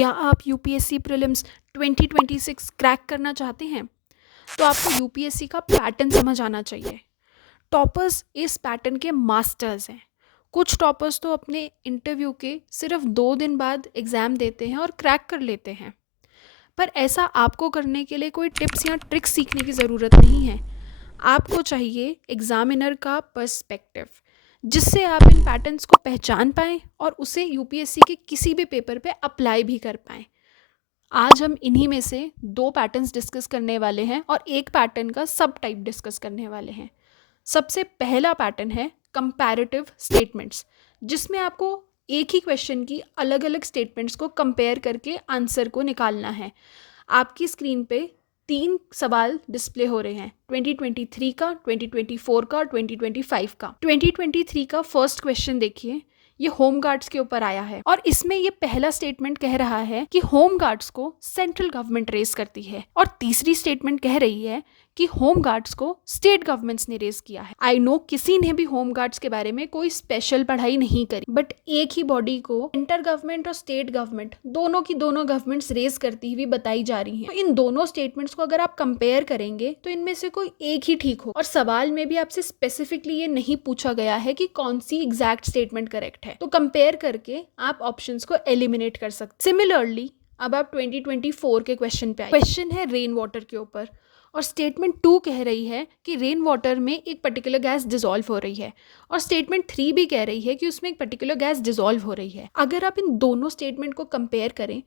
क्या आप UPSC prelims 2026 crack करना चाहते हैं? तो आपको यूपीएससी का पैटर्न समझ आना चाहिए। टॉपर्स इस पैटर्न के मास्टर्स हैं। कुछ टॉपर्स तो अपने इंटरव्यू के सिर्फ 2 दिन बाद एग्ज़ाम देते हैं और क्रैक कर लेते हैं। पर ऐसा आपको करने के लिए कोई टिप्स या ट्रिक्स सीखने की ज़रूरत नहीं है। आपको चाहिए एग्ज़ामिनर का पर्सपेक्टिव, जिससे आप इन पैटर्न्स को पहचान पाएँ और उसे यूपीएससी के किसी भी पेपर पे अप्लाई भी कर पाएँ। आज हम इन्हीं में से 2 पैटर्न्स डिस्कस करने वाले हैं और एक पैटर्न का सब टाइप डिस्कस करने वाले हैं। सबसे पहला पैटर्न है कंपैरेटिव स्टेटमेंट्स, जिसमें आपको एक ही क्वेश्चन की अलग अलग स्टेटमेंट्स को कंपेयर करके आंसर को निकालना है। आपकी स्क्रीन पे 3 सवाल डिस्प्ले हो रहे हैं, 2023 का, 2024 का और 2025 का। 2023 का फर्स्ट क्वेश्चन देखिए, ये होम गार्ड्स के ऊपर आया है और इसमें ये पहला स्टेटमेंट कह रहा है कि होम गार्ड्स को सेंट्रल गवर्नमेंट रेज करती है और तीसरी स्टेटमेंट कह रही है कि होम गार्ड्स को स्टेट गवर्नमेंट्स ने रेज किया है। आई नो किसी ने भी होम गार्ड्स के बारे में कोई स्पेशल पढ़ाई नहीं करी, बट एक ही बॉडी को सेंटर गवर्नमेंट और स्टेट गवर्नमेंट दोनों की दोनों गवर्नमेंट्स रेज करती हुई बताई जा रही हैं। तो इन दोनों स्टेटमेंट्स को अगर आप कंपेयर करेंगे तो इनमें से कोई एक ही ठीक हो। और सवाल में भी आपसे स्पेसिफिकली ये नहीं पूछा गया है कि कौन सी एग्जैक्ट स्टेटमेंट करेक्ट है, तो कंपेयर करके आप ऑप्शंस को एलिमिनेट कर सकते। सिमिलरली अब आप 2024 के क्वेश्चन पे आए। क्वेश्चन है रेन वाटर के ऊपर और स्टेटमेंट 2 कह रही है कि रेन वाटर में एक पर्टिकुलर गैस डिसॉल्व हो रही है और स्टेटमेंट 3 भी कह रही है कि उसमें एक पर्टिकुलर गैस डिसॉल्व हो रही है। अगर आप इन दोनों स्टेटमेंट को कंपेयर करें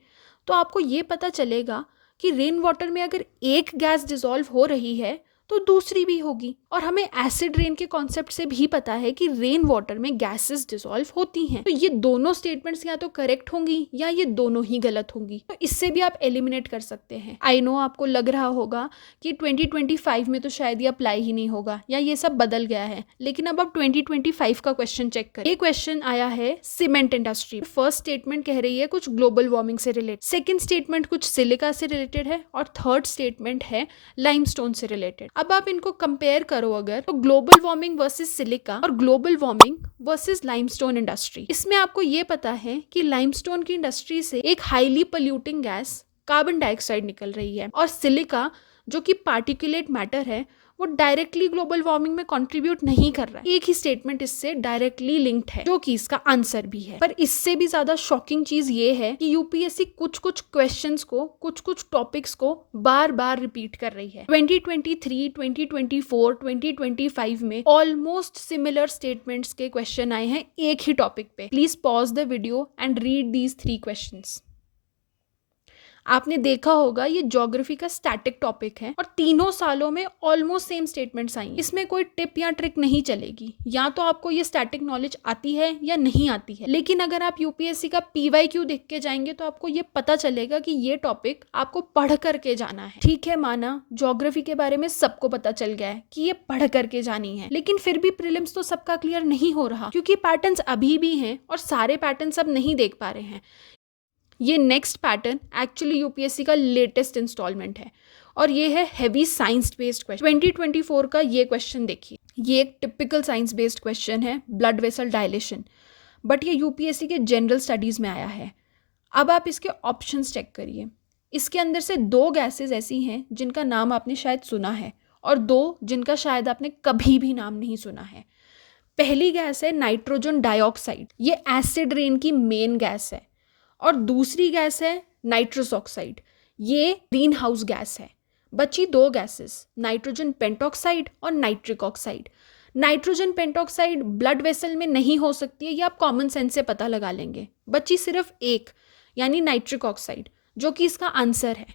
तो आपको ये पता चलेगा कि रेन वाटर में अगर एक गैस डिसॉल्व हो रही है तो दूसरी भी होगी। और हमें एसिड रेन के कॉन्सेप्ट से भी पता है कि रेन वाटर में गैसेस डिसॉल्व होती हैं। तो ये दोनों स्टेटमेंट्स या तो करेक्ट होंगी या ये दोनों ही गलत होंगी। तो इससे भी आप एलिमिनेट कर सकते हैं। आई नो आपको लग रहा होगा कि 2025 में तो शायद ये अप्लाई ही नहीं होगा या ये सब बदल गया है, लेकिन अब आप 2025 का क्वेश्चन चेक करें। ये क्वेश्चन आया है सीमेंट इंडस्ट्री। फर्स्ट स्टेटमेंट कह रही है कुछ ग्लोबल वार्मिंग से रिलेटेड, सेकेंड स्टेटमेंट कुछ सिलिका से रिलेटेड है और थर्ड स्टेटमेंट है लाइमस्टोन से रिलेटेड। अब आप इनको कंपेयर करो अगर, तो ग्लोबल वार्मिंग वर्सेस सिलिका और global warming versus limestone industry. इसमें आपको ये पता है कि लाइमस्टोन की इंडस्ट्री से एक highly polluting gas carbon dioxide निकल रही है और सिलिका जो कि पार्टिकुलेट मैटर है वो डायरेक्टली ग्लोबल वार्मिंग में कंट्रीब्यूट नहीं कर रहा है। एक ही स्टेटमेंट इससे डायरेक्टली लिंक्ड है, जो कि इसका आंसर भी है। पर इससे भी ज्यादा शॉकिंग चीज ये है कि यूपीएससी कुछ कुछ क्वेश्चंस को, कुछ कुछ टॉपिक्स को बार बार रिपीट कर रही है। 2023, 2024, 2025 में ऑलमोस्ट सिमिलर स्टेटमेंट्स के क्वेश्चन आए हैं एक ही टॉपिक पे। Please pause the video and read these 3 questions. आपने देखा होगा ये ज्योग्राफी का स्टैटिक टॉपिक है और तीनों सालों में ऑलमोस्ट सेम स्टेटमेंट्स आई। इसमें कोई टिप या ट्रिक नहीं चलेगी, या तो आपको ये स्टैटिक नॉलेज आती है या नहीं आती है। लेकिन अगर आप यूपीएससी का पीवाईक्यू देख के जाएंगे तो आपको ये पता चलेगा कि ये टॉपिक आपको पढ़ करके जाना है। ठीक है, माना ज्योग्राफी के बारे में सबको पता चल गया है कि ये पढ़ करके जानी है, लेकिन फिर भी प्रीलिम्स तो सबका क्लियर नहीं हो रहा, क्योंकि पैटर्न्स अभी भी हैं और सारे पैटर्न सब नहीं देख पा रहे हैं। ये नेक्स्ट पैटर्न एक्चुअली यूपीएससी का लेटेस्ट इंस्टॉलमेंट है और ये है हैवी साइंस बेस्ड क्वेश्चन। 2024 का ये क्वेश्चन देखिए, ये एक टिपिकल साइंस बेस्ड क्वेश्चन है, ब्लड वेसल डायलेशन, बट ये यूपीएससी के जनरल स्टडीज में आया है। अब आप इसके ऑप्शंस चेक करिए। इसके अंदर से 2 गैसेज ऐसी हैं जिनका नाम आपने शायद सुना है और 2 जिनका शायद आपने कभी भी नाम नहीं सुना है। पहली गैस है नाइट्रोजन डाइऑक्साइड, ये एसिड रेन की मेन गैस है, और दूसरी गैस है नाइट्रस ऑक्साइड, ये ग्रीन हाउस गैस है। बची 2 गैसेस, नाइट्रोजन पेंटॉक्साइड और nitric oxide. Nitrogen pentoxide blood vessel में नहीं हो सकती है, ये आप कॉमन सेंस से पता लगा लेंगे। बची सिर्फ एक, यानी नाइट्रिक ऑक्साइड, जो कि इसका आंसर है।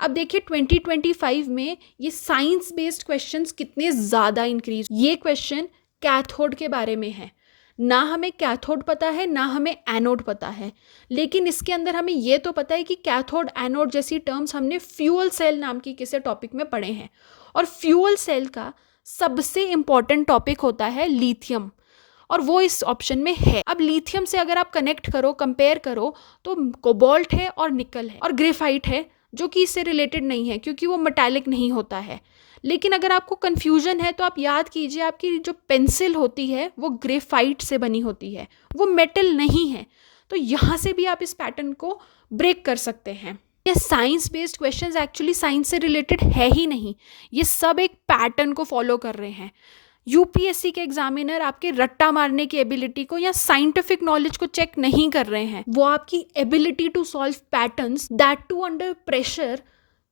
अब देखिए 2025 में ये साइंस बेस्ड क्वेश्चंस कितने ज़्यादा इंक्रीज। ये क्वेश्चन कैथोड के बारे में है। ना हमें कैथोड पता है ना हमें एनोड पता है, लेकिन इसके अंदर हमें ये तो पता है कि कैथोड एनोड जैसी टर्म्स हमने फ्यूअल सेल नाम की किसी टॉपिक में पढ़े हैं। और फ्यूअल सेल का सबसे इम्पॉर्टेंट टॉपिक होता है लिथियम, और वो इस ऑप्शन में है। अब लिथियम से अगर आप कनेक्ट करो, कंपेयर करो, तो कोबाल्ट है और निकल है और ग्रेफाइट है, जो कि इससे रिलेटेड नहीं है क्योंकि वो मेटालिक नहीं होता है। लेकिन अगर आपको कन्फ्यूजन है तो आप याद कीजिए, आपकी जो पेंसिल होती है वो ग्रेफाइट से बनी होती है, वो मेटल नहीं है। तो यहाँ से भी आप इस पैटर्न को ब्रेक कर सकते हैं। ये science based questions actually science से रिलेटेड है ही नहीं, ये सब एक पैटर्न को फॉलो कर रहे हैं। यूपीएससी के एग्जामिनर आपके रट्टा मारने की एबिलिटी को या साइंटिफिक नॉलेज को चेक नहीं कर रहे हैं, वो आपकी ability to solve patterns, that to under pressure,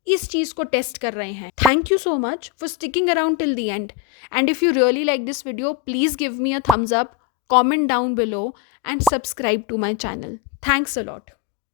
इस चीज को टेस्ट कर रहे हैं। Thank you so much for sticking around till the end, and if you really like this video, please give me a thumbs up, comment down below and subscribe to my channel. Thanks a lot.